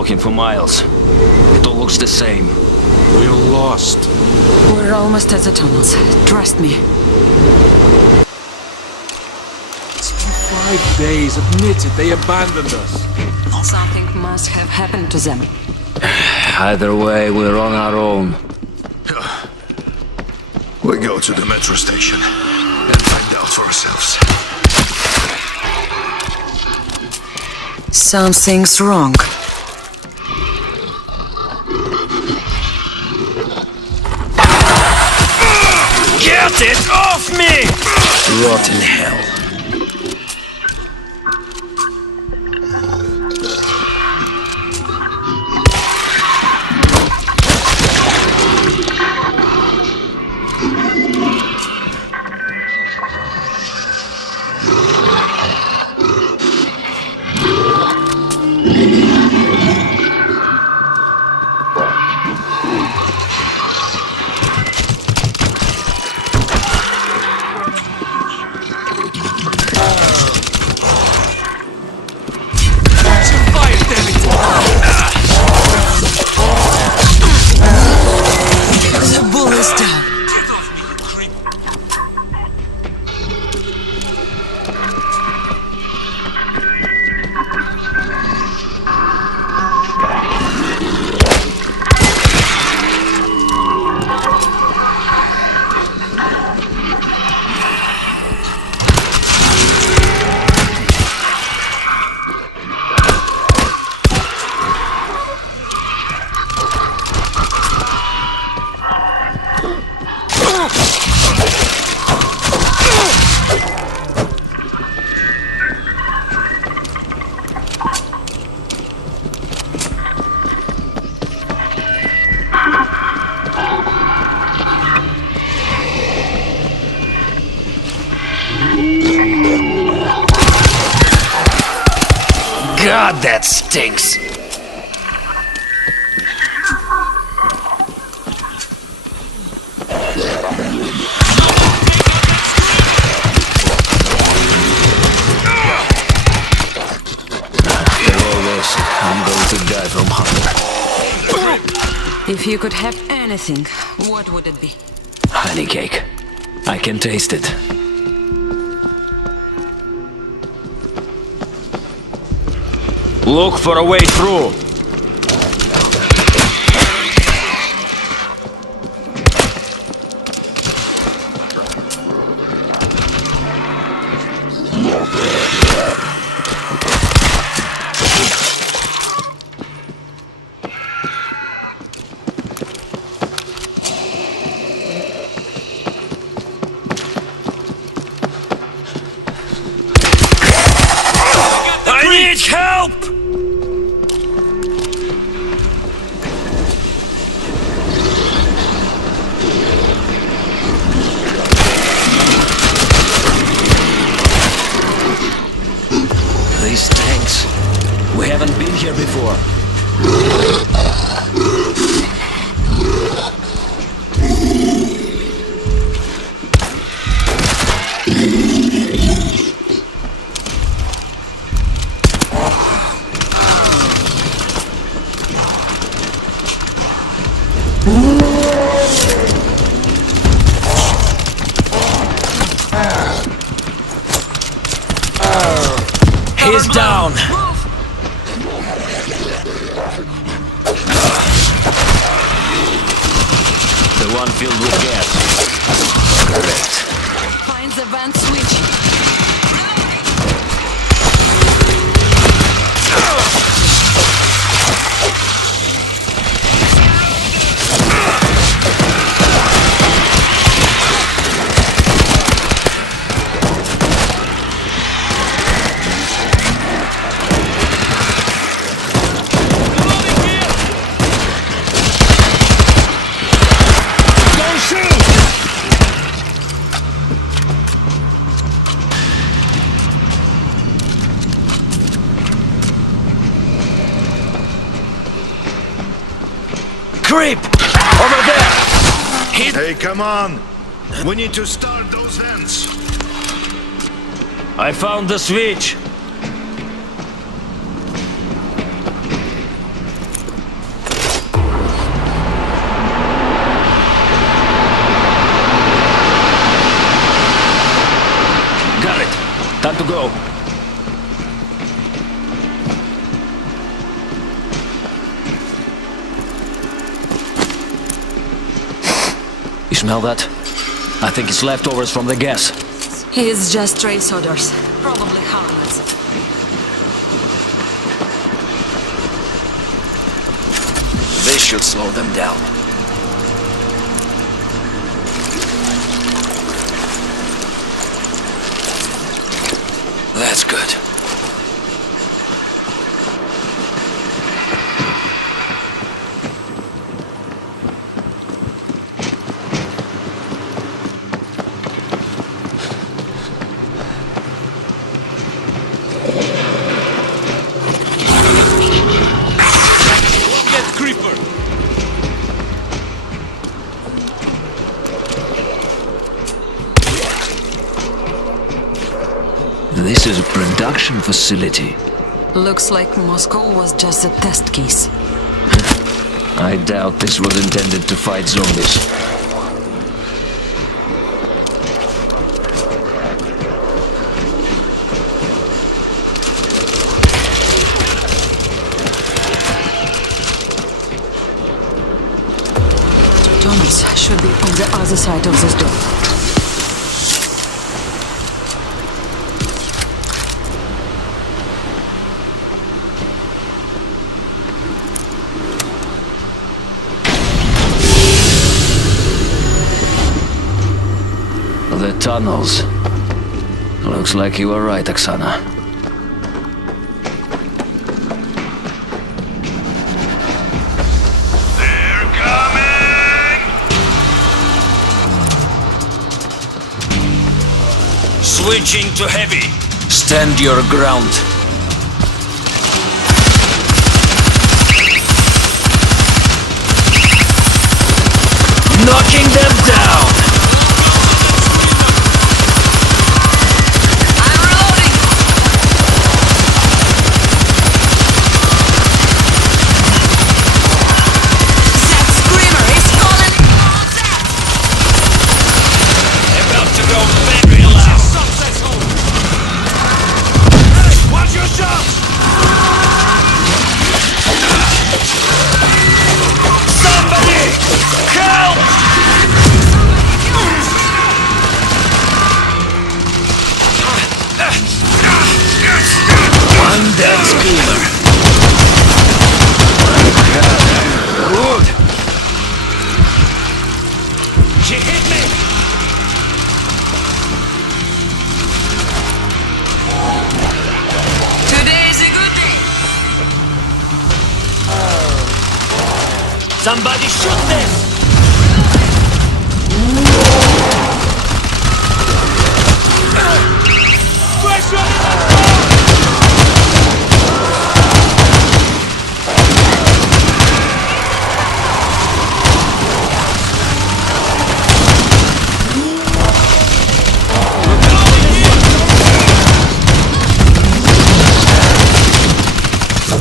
Walking for miles. It all looks the same. We're lost. We're almost at the tunnels. Trust me. It's been 5 days. Admit it. They abandoned us. Something must have happened to them. Either way, we're on our own. We go to the metro station and find out for ourselves. Something's wrong. Get it off me! Rotten hell. The bull is down. God, that stinks! After all this, I'm going to die from hunger. If you could have anything, what would it be? Honey cake. I can taste it. Look for a way through. I need help! These tanks. We haven't been here before. He's down. The one filled with gas. Correct. Find the vent switch. Creep! Over there! Hey, come on! We need to start those vents! I found the switch! You smell that? I think it's leftovers from the gas. It's just trace odors. Probably harmless. This should slow them down. That's good. Get Creeper! This is a production facility. Looks like Moscow was just a test case. I doubt this was intended to fight zombies. Tunnels should be on the other side of this door. The tunnels. Looks like you were right, Oksana. They're coming! Switching to heavy. Stand your ground. Knocking them down. Watch your shots! Somebody! Help! One dead screamer. Good. She hit me! Today is a good day. Somebody shoot this!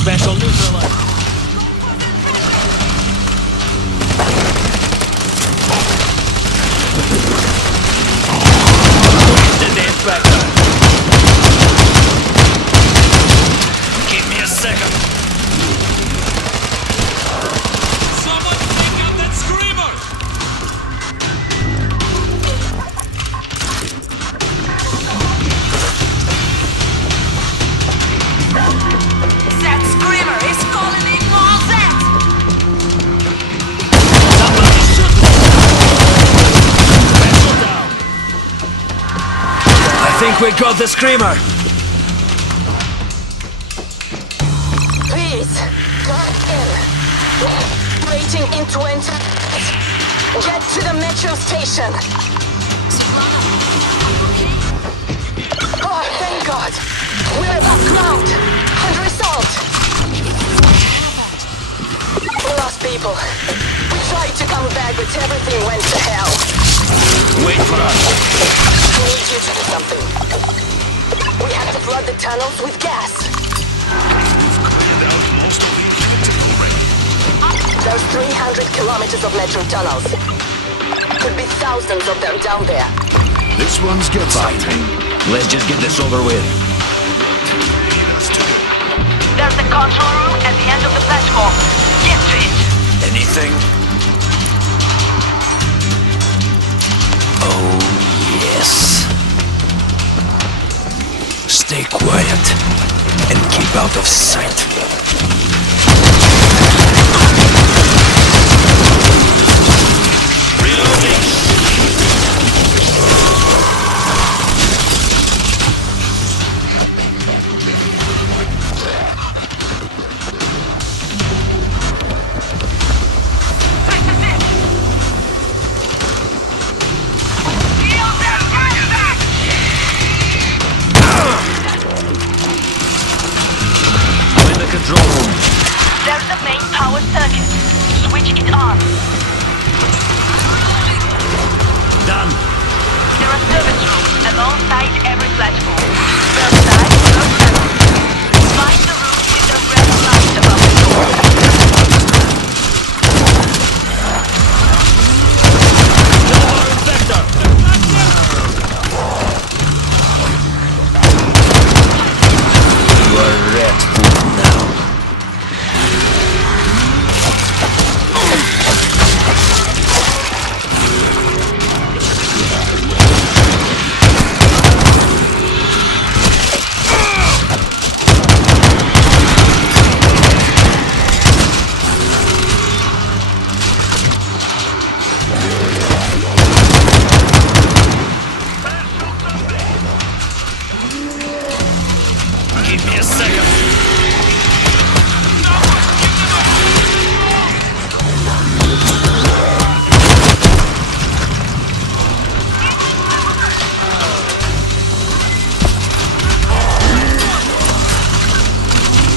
Special neutralizer. Give me a second. Someone take out that screamer! That screamer is calling in more that! Somebody shoot me! Special down. I think we got the screamer. Please, get in. Waiting in 20. Get to the metro station. Oh, thank God. We're above ground. Under assault. We lost people. We tried to come back, but everything went to hell. Wait for us. We need you to do something. We have to flood the tunnels with gas. There's 300 kilometers of metro tunnels. Could be thousands of them down there. This one's get something. Let's just get this over with. There's a control room at the end of the platform. Get to it. Anything? Power circuit. Switch it on. Done. There are service rooms alongside every platform. First side, first level. Find the room with the red light above the door. You are red food now. Give me a second.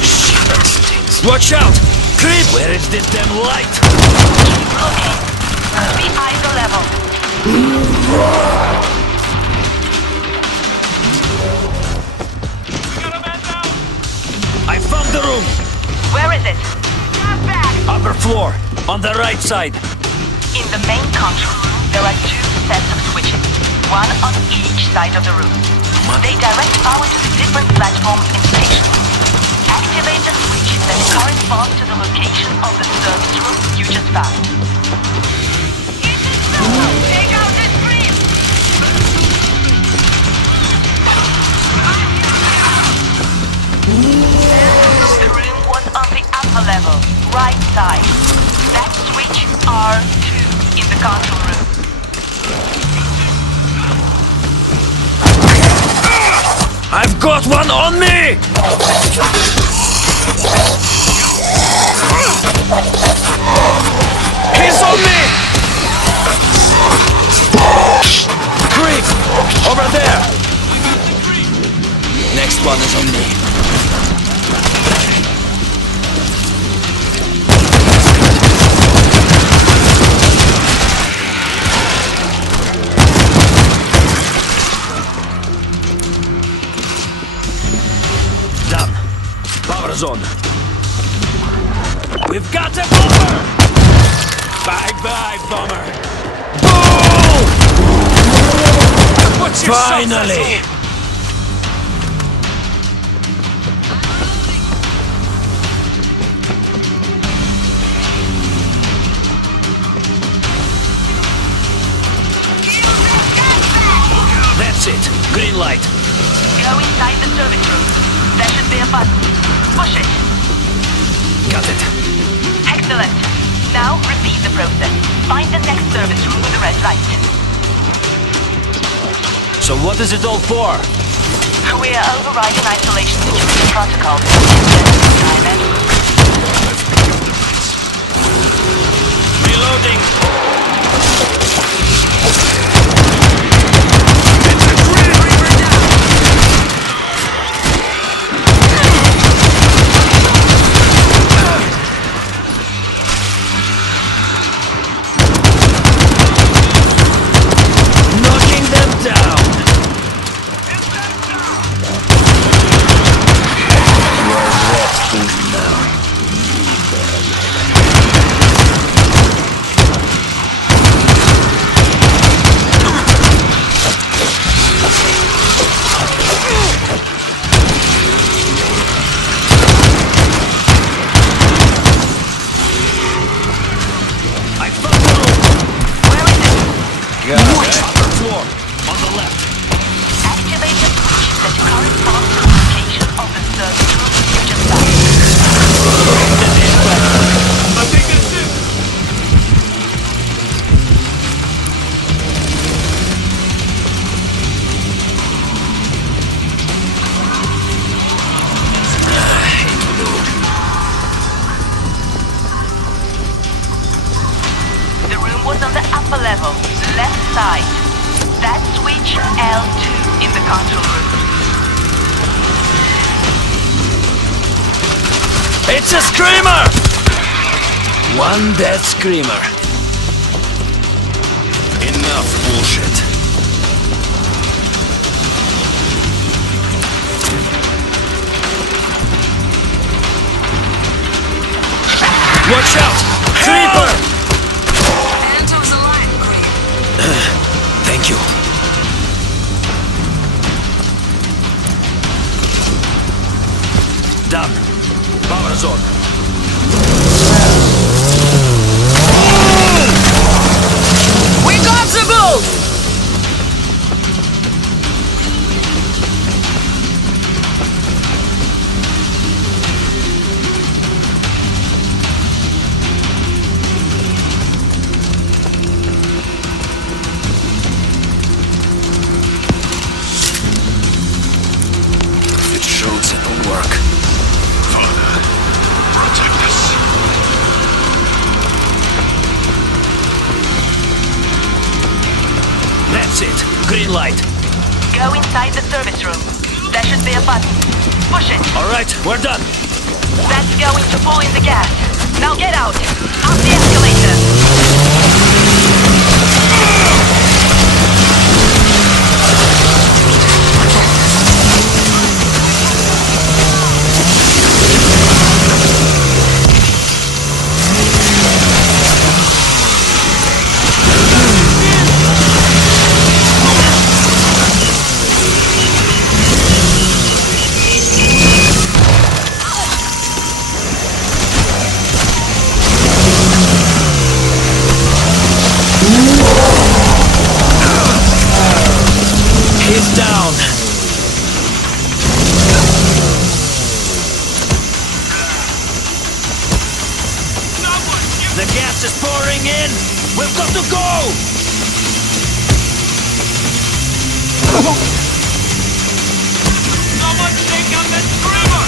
Shit, that stinks. Watch out! Creep! Where is this damn light? Keep looking. Must be either level. I found the room! Where is it? Get back! Upper floor, on the right side. In the main control room, there are two sets of switches. One on each side of the room. They direct power to the different platforms and stations. Activate the switch that corresponds to the location of the service room you just found. Take out this screen! The room was on the upper level, right side. That switch R2 in the control room. I've got one on me! He's on me! Creep! Over there! Next one is on me. Done. Power zone. We've got a bomber! Bye-bye, bomber! Boom! What's your Finally! That's it. Green light. Go inside the service room. There should be a button. Push it. Got it. Excellent. Now repeat the process. Find the next service room with the red light. So what is it all for? We are overriding isolation security protocols. Reloading. Knocking them down. You are red food now. I found the room. Where is it? Watch upper floor, on the left. Activate the switch that corresponds to the location of the service room you just found. I think that's it. The room was on the upper level, left side. That switch L2 in the control room. It's a screamer! One dead screamer. Enough bullshit. Watch out! Creeper! Hand over the line, Creep. Thank you. Done. Power zone. We got the bull! It shows it'll work. Father, protect us. That's it. Green light. Go inside the service room. There should be a button. Push it. All right, we're done. That's going to pull in the gas. Now get out. Up the escalator. He's down. The gas is pouring in. We've got to go. Someone take out that screamer!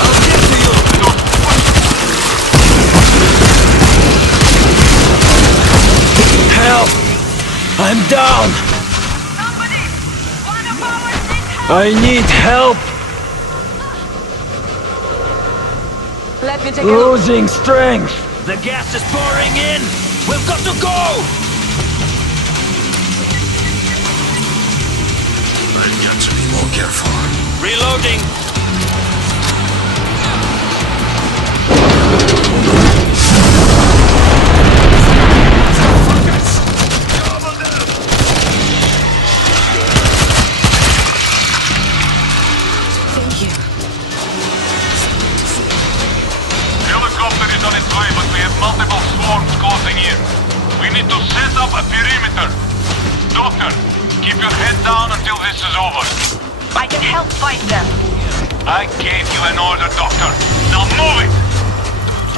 I'll get to you. Help! I'm down! I need help! Let me take a look. Losing strength! The gas is pouring in! We've got to go! I've got to be more careful. Reloading! Thank you. Helicopter is on its way, but we have multiple swarms closing in. We need to set up a perimeter. Doctor, keep your head down until this is over. I can help fight them. I gave you an order, Doctor. Now move it!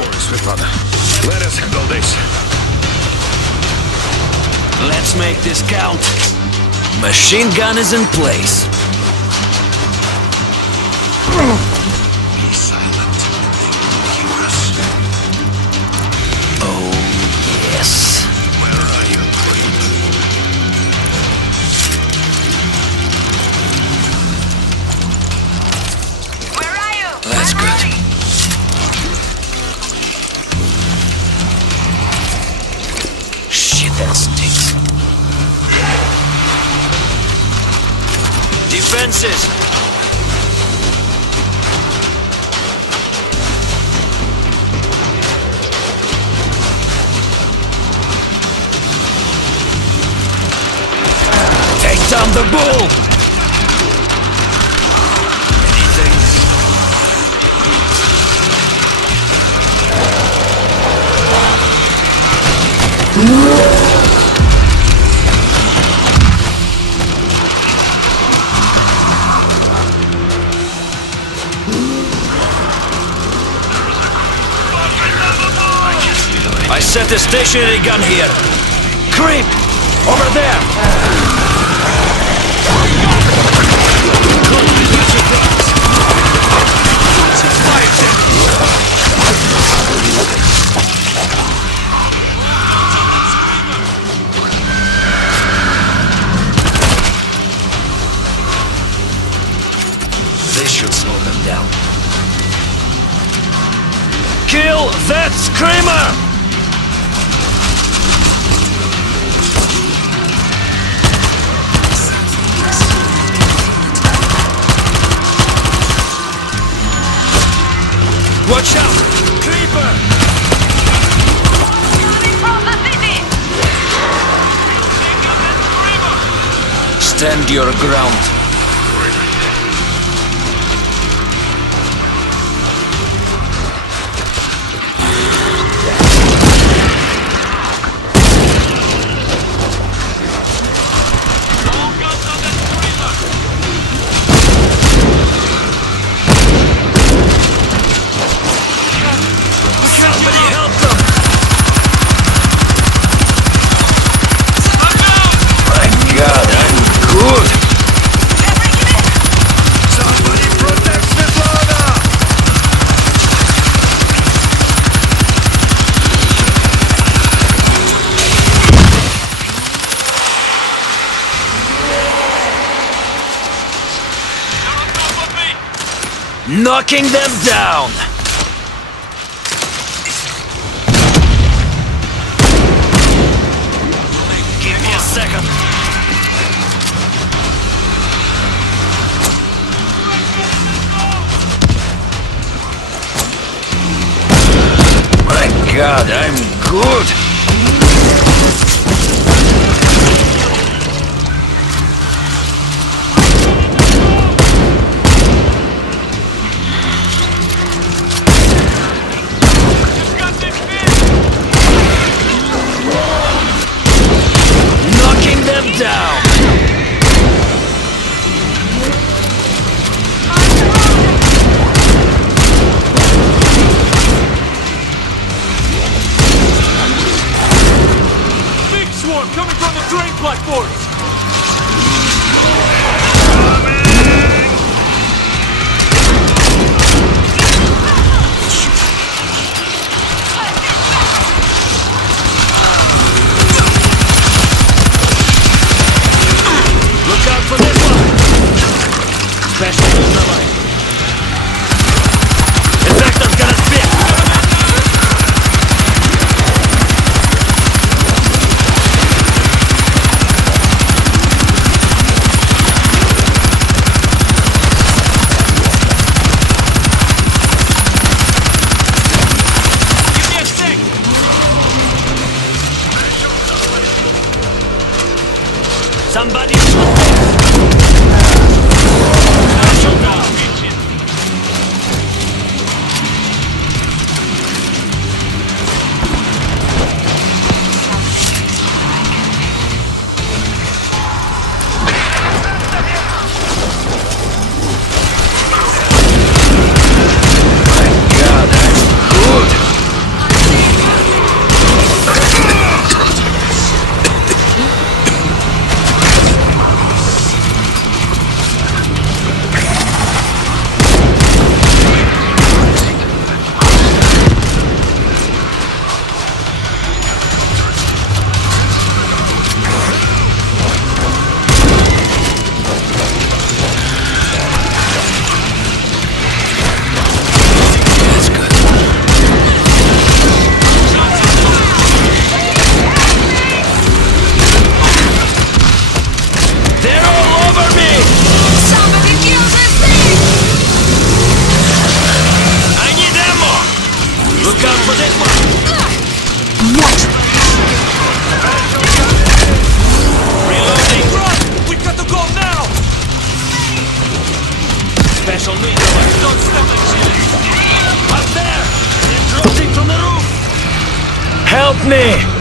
Orders, my father. Let us handle this. Let's make this count. Machine gun is in place. Be silent. Hear us. Oh, yes. Where are you? Where are you? That's good. Shit, that stinks. Defenses! Take down the bull! Anything? I set a stationary gun here. Creep! Over there! should slow them down. Kill that screamer! Watch out! Creeper! Running from the city! Stand your ground. Somebody help them! My God, I'm good! Somebody protect Svetlana! Knocking them down! Give me a second. My God, I'm good. Knocking them down. Big swarm coming from the train platforms! Look out for this one. Special ultralight. Infector's gonna spit. Give me a stick. Somebody shoot this. Special down. My God, I'm good. That's good. They're all over me! Somebody kill this thing! I need ammo! Look out for this one! Reloading! Run! We got to go now! Special neutralizer! Don't step the chili! Up there! They're dropping from the roof! Help me!